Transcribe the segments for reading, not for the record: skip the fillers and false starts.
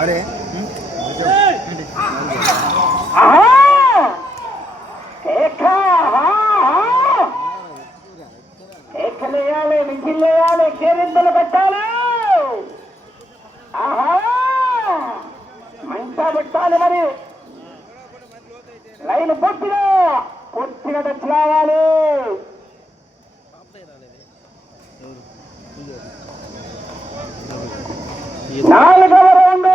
అరే కేకలేయాలి, మించిలేయాలి, కేరింతలు పెట్టాలి. ఆహా మంచా పెట్టాలి. మరి లైన్ పూర్తిగా టచ్ రావాలి. 4వ రౌండ్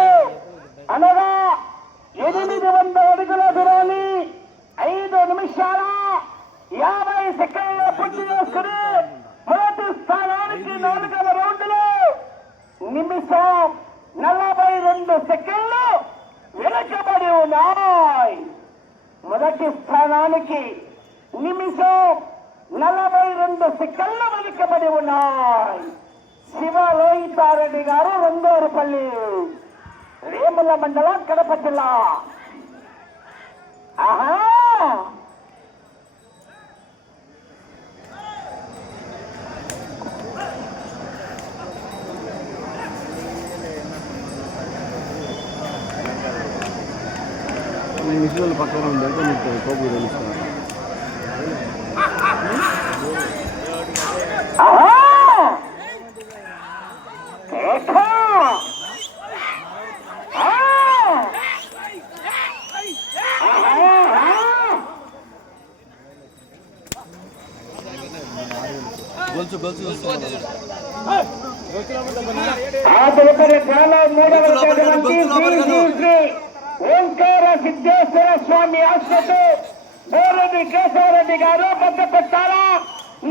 అనగా 800 అడుగుల దూరాన్ని 5 నిమిషాల 50 సెకండ్ల పూర్తి చేసుకుని మొదటి స్థానానికి 4వ రౌండ్ లో నిమిషం 42 సెకండ్లు వెనకబడి ఉన్నాయి. మొదటి స్థానానికి నిమిషం 42 సెకండ్లు వెనకబడి ఉన్నాయి. శివ లోహితారెడ్డి గారు, రెండోరుపల్లి, వేముల మండలం, కడప జిల్లా. ఆహా మిషన్ల పక్కన ఉందంటే మీకు కోపు తెలుస్తారు. ఓంకార సిద్ధేశ్వర స్వామి ఆశ్రతో బోరెడ్డి కేశవరెడ్డి గారు పెద్దపెట్టాల,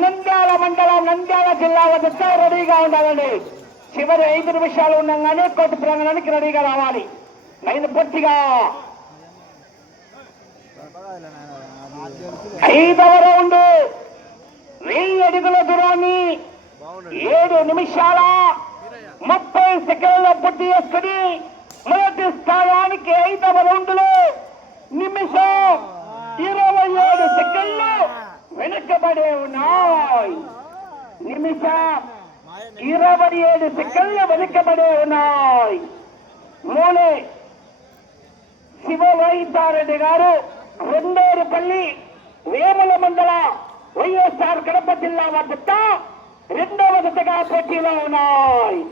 నంద్యాల మండలం, నంద్యాల జిల్లా వద్ద రెడీగా ఉండాలండి. చివరి 5 నిమిషాలు ఉండగానే కోర్టు ప్రాంగణానికి రెడీగా రావాలి. లైన్ పూర్తిగా 5వ రౌండ్ 1000 అడుగుల దూరాన్ని 7 నిమిషాల 30 సెకండ్ల పూర్తి చేసుకుని మొదటి స్థానానికి 5వ రౌండ్ లో నిమిషం 27 సెకండ్లు వెనుకబడే ఉన్నాయి. నిమిషం 27 సెకండ్లు వెనుకబడే ఉన్నాయి. మూలే శివ లోహితారెడ్డి గారు, రెండోరుపల్లి, వేముల మండల, వైఎస్ఆర్ కడప జిల్లా వద్ద 2వ జతగా పోటీలో ఉన్నాయి.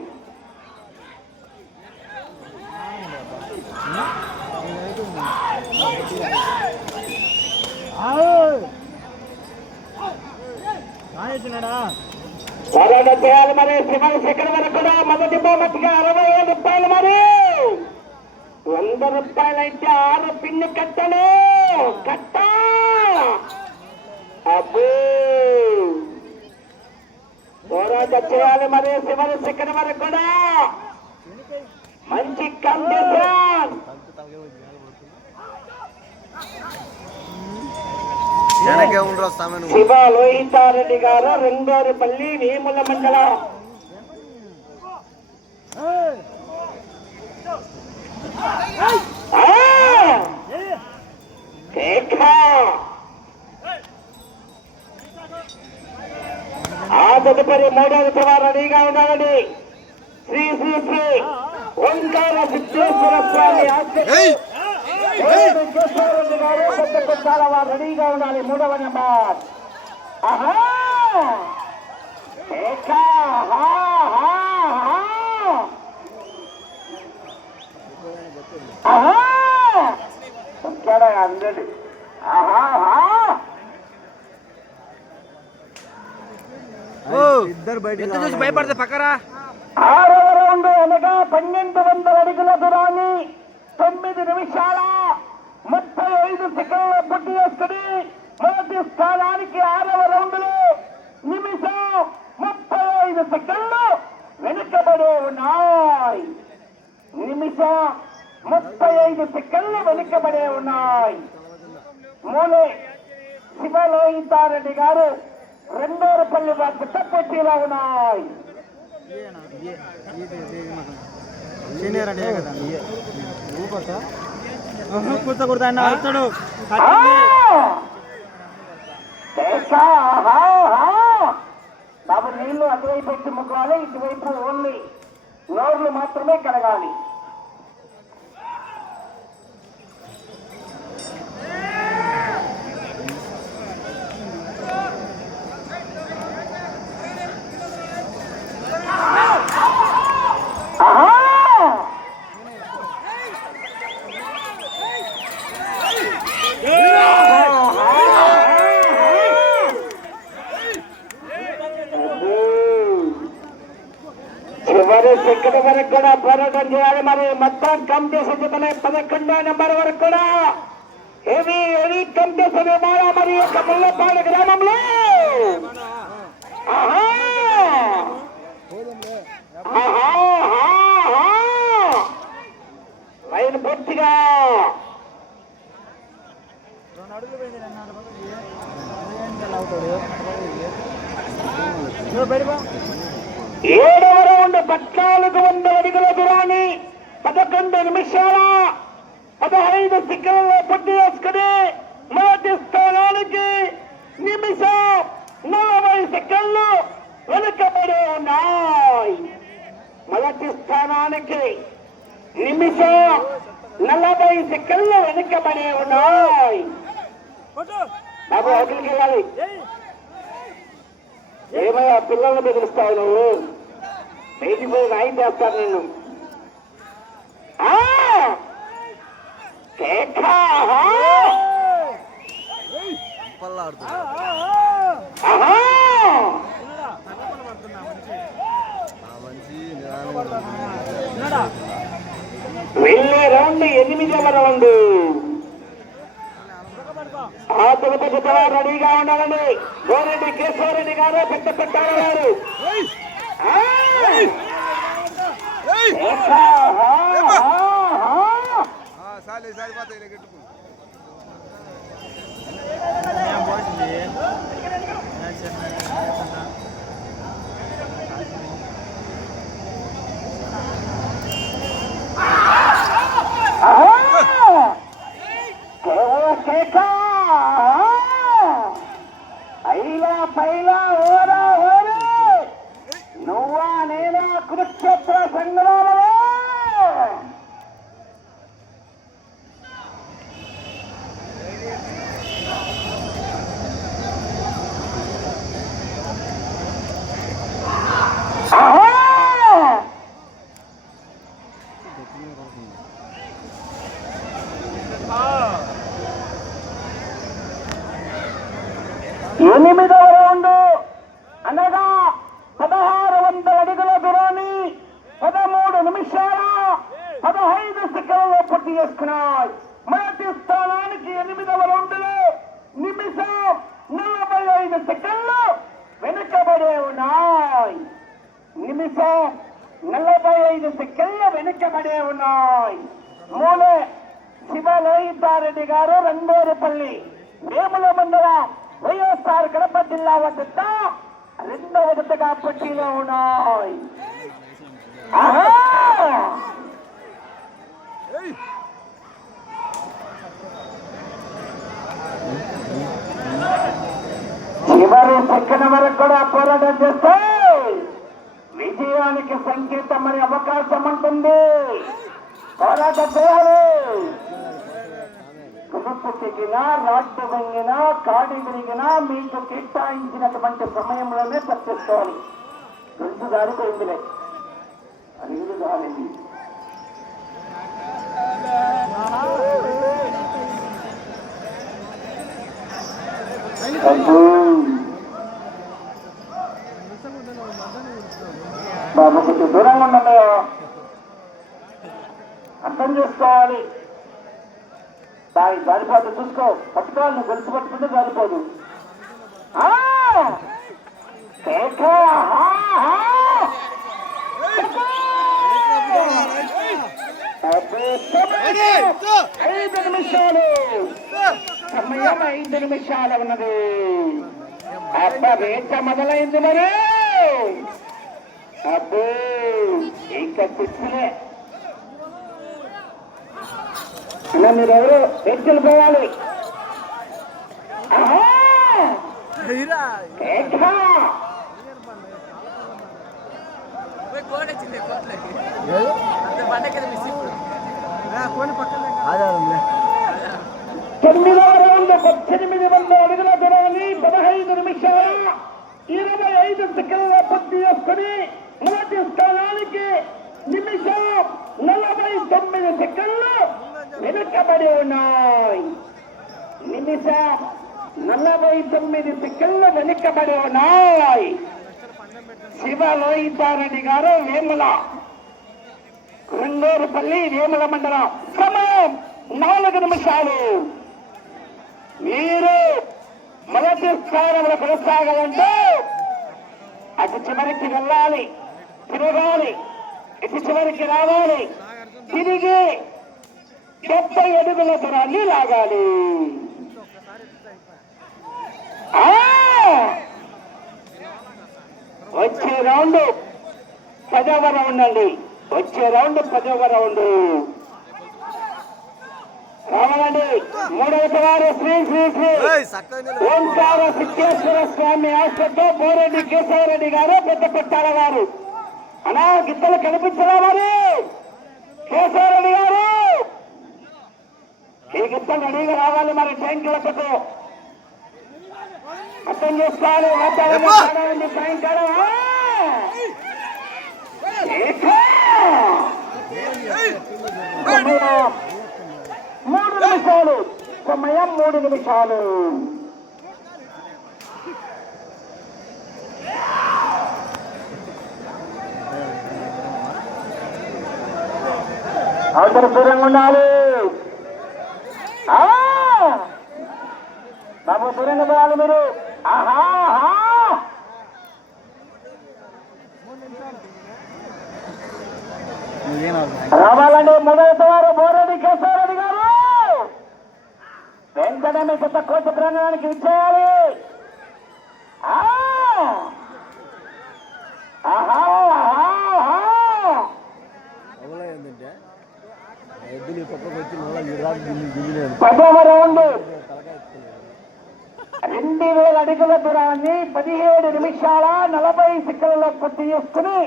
చేయాలి మరి. శివన్ సెకండ్ వరకు కూడా మొదటి బహుమతిగా 65 రూపాయలు. మరి 100 రూపాయలు అయితే 6 పిన్ను కట్టలు కట్ట. అబ్బో పోరాటం చేయాలి మరి. శివన్ సెకండ్ వరకు కూడా మంచి కండిషన్. శివ లోహితారెడ్డి గారు, రెండోరుపల్లి, వేముల మండలం. ఆ తదుపరి 3వ సభ రెడీగా ఉండాలండి. శ్రీ శ్రీ శ్రీ ఓంకార సిద్ధేశ్వర స్వామి కేశవరెడ్డి గారు, పెద్దపెట్టాల వారు రెడీగా ఉండాలి. 3వ నెంబర్. ఆహా అందడి. ఇద్దరు బయట చూసి భయపడితే పక్కరా. 6వ రౌండ్ అనగా 1200 అడుగుల దూరాన్ని 9 నిమిషాల 35 సెకండ్ల పూర్తి చేసుకుని మొదటి స్థానానికి 6వ రౌండ్ లో నిమిషం 35 సెకండ్లు వెనుకబడి ఉన్నాయి. నిమిషం 35 సెకండ్లు వెనుకబడే ఉన్నాయి. మూలే శివ లోహితారెడ్డి గారు, రెండోరుపల్లి వద్ద పోటీలో ఉన్నాయి. బాబు నీళ్లు అటువైపు పెట్టి ముగ్గాలి, ఇటువైపు ఓన్లీ నోర్లు మాత్రమే కడగాలి. చివరి సెకండ్ వరకు కూడా పోరాటం చేయాలి. మరి మొత్తం కంపిటీషన్ 11వ నెంబర్ వరకు కూడా హెవీ కంపిటీషన్ ఇవ్వాలి. మరి యొక్క ముల్లపాడు గ్రామంలో లైన్ పూర్తిగా 7వ రౌండ్ 1400 అడుగుల దూరాన్ని 11 నిమిషాల 15 సెకండ్లలో పూర్తి చేసుకుని మొదటి స్థానానికి నిమిషం 40 సెకండ్లు వెనుకబడి ఉన్నాయి. మొదటి స్థానానికి నిమిషం 40 సెకండ్లు వెనుకబడి ఉన్నాయి. బాబు హోటల్కి వెళ్ళాలి. ఏమయ్యా పిల్లల్ని బెదిరిస్తావు నువ్వు? బయటికి పోయి రాయి చేస్తాను నిన్ను. వెళ్ళే రౌండ్ 8వ రౌండ్. ఆ తిరుపతి రెడీగా ఉండాలండి. గోరెడ్డి కేశవరెడ్డి గారు పెద్ద పెట్టారు గారు. నువ్వా నేనా కురుక్షేత్ర సంగ్రామంలో ఎనిమిదవ రౌండ్ అనగా 1600 అడుగుల దూరాన్ని 13 నిమిషాల 15 సెకండ్లలో పూర్తి చేసుకున్నాయి. మొదటి స్థానానికి 8వ రౌండ్లో నిమిషం 45 సెకండ్లు వెనుకబడి ఉన్నాయి. నిమిషం 45 సెకండ్లు వెనుకబడి ఉన్నాయి. మూలే శివలోహితారెడ్డి గారు రంగోరిపల్లి వేముల మండలం వైఎస్ఆర్ కడప జిల్లా వద్ద 2వ జతగా పోటీలో ఉన్నాయి. చివరి సెకండ్ వరకు కూడా పోరాటం చేస్తే విజయానికి సంకేతం అనే అవకాశం ఉంటుంది. పోరాటం చేయాలి. కుదుపు తెగినా, రాడ్డు వంగినా, కాడి విరిగినా మీకు కేటాయించినటువంటి సమయంలోనే చర్చిస్తోంది. రెండు దారిపోయిందిలే అడిగిన దారింది. బాబు కొంచెం దూరంగా ఉండయో అర్థం చేసుకోవాలి. జారిపోదు చూసుకో. పట్టుకోవాలి. నువ్వు గొలుసు పట్టుకుంటే జారిపోదు. సమయం 5 నిమిషాలు ఉన్నది. అబ్బా వేట మొదలైంది. మరి అబ్బో ఇంకా పిచ్చిలే. మీరెవరు ఎత్తులు పోవాలి. తొమ్మిదవ రౌండ్ 1800 అడుగుల దూరాన్ని 15 నిమిషాల 25 సెకండ్ల పూర్తి చేసుకుని మొదటి స్థానానికి నిమిషం 49 సెకండ్లు వెనుకబడి ఉన్నాయి. నిమిషం 49 సెకండ్లు వెనుకబడి ఉన్నాయి. శివలోహితారెడ్డి గారు వేముల రంగూరుపల్లి వేముల మండలం. సమయం 4 నిమిషాలు. మీరు మొదటి స్థానంలో కొనసాగాలంటే అటు చివరికి వెళ్ళాలి, తిరగాలి, ఇటు చివరికి రావాలి, తిరిగి 70 అడుగుల దూరాన్ని లాగాలి. వచ్చే రౌండ్ 10వ రౌండ్ అండి. వచ్చే రౌండ్ 10వ రౌండ్ రావాలండి. 3వ వారు శ్రీ శ్రీ శ్రీ ఓంకార సిద్ధేశ్వర స్వామి ఆశ్రతో బోరెడ్డి కేశవరెడ్డి గారు పెద్ద పెట్టాల వారు. అనా గిత్తలు కనిపించరా మరి కేశవరెడ్డి గారు? ఈ గిత్తలు రెడీగా రావాలి మరి. ట్యాంకులతో అర్థం చేసుకోవాలి. వాతావరణం సాయంకాలం 3 నిమిషాలు. సమయం 3 నిమిషాలు. అవతల దూరంగా ఉండాలి. బాబు దూరంగా పోయాలి మీరు. రావాలండి. 3వ వారు బోరెడ్డి కేశవరెడ్డి గారు వెంటనే మీ కొత్త కోర్టు ప్రాంగణానికి ఇచ్చేయాలి. పదవ రౌండ్ 2000 అడుగుల దూరాన్ని 17 నిమిషాల 40 సెకండ్లలో పూర్తి చేసుకుని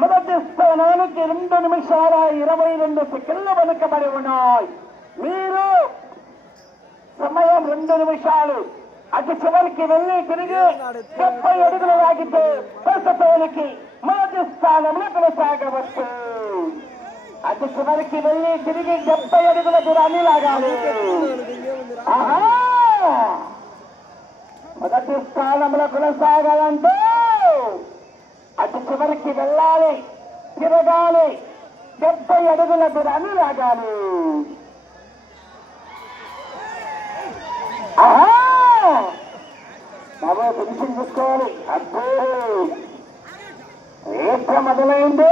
మొదటి స్థానానికి 2 నిమిషాల 22 సెకండ్లు వెనుకబడి ఉన్నాయి. మీరు సమయం 2 నిమిషాలు. అటు చివరికి వెళ్ళి తిరిగి 70 అడుగులు లాగితే ప్రస్తుతానికి మొదటి స్థానంలో కొనసాగవచ్చు. అటు చివరికి వెళ్ళి తిరిగి 70 అడుగుల దూరాన్ని లాగాలి. మొదటి స్థానంలో కొనసాగాలంటే అటు చివరికి వెళ్ళాలి, తిరగాలి, 70 అడుగుల దూరాన్ని లాగాలి. బాబు ఫినిషింగ్ చూసుకోవాలి. అబ్బో రేపు మొదలైంది.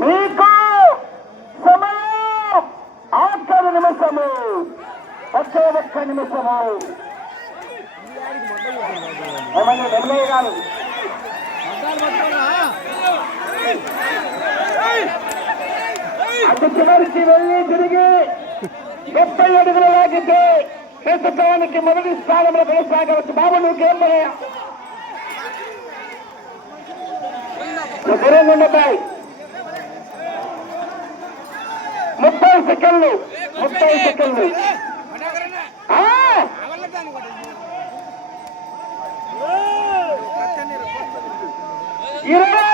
మీకు సమయం 8 నిమిషము. ఒకే 1 నిమిషము. ఏమన్నా డబ్బులే కాదు. అటు చివరికి వెళ్ళి తిరిగి 70 అడుగులు లాగితే ప్రస్తుతానికి మొదటి స్థానంలో కొనసాగవచ్చు. బాబు నువ్వుకేం పోయా దూరంగా ఉండతాయి. 30 సెకండ్లు. 30 సెకండ్లు. 20.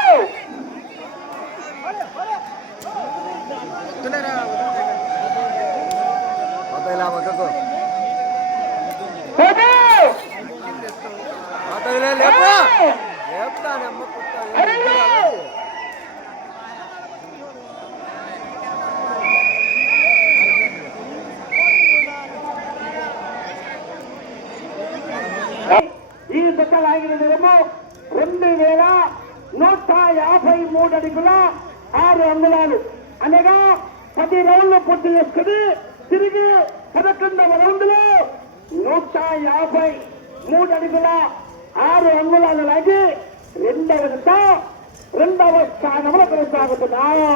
ఈ దశ లాగిన నిలము 2153 అడుగుల 6 అంగుళాలు అనగా 10 రౌండ్లు పూర్తి చేసుకుని తిరిగి 11వ రౌండ్ లో 153 అడుగుల 6 అంగుళాలు లాగి 2వ స్థానంలో కొనసాగుతున్నారు.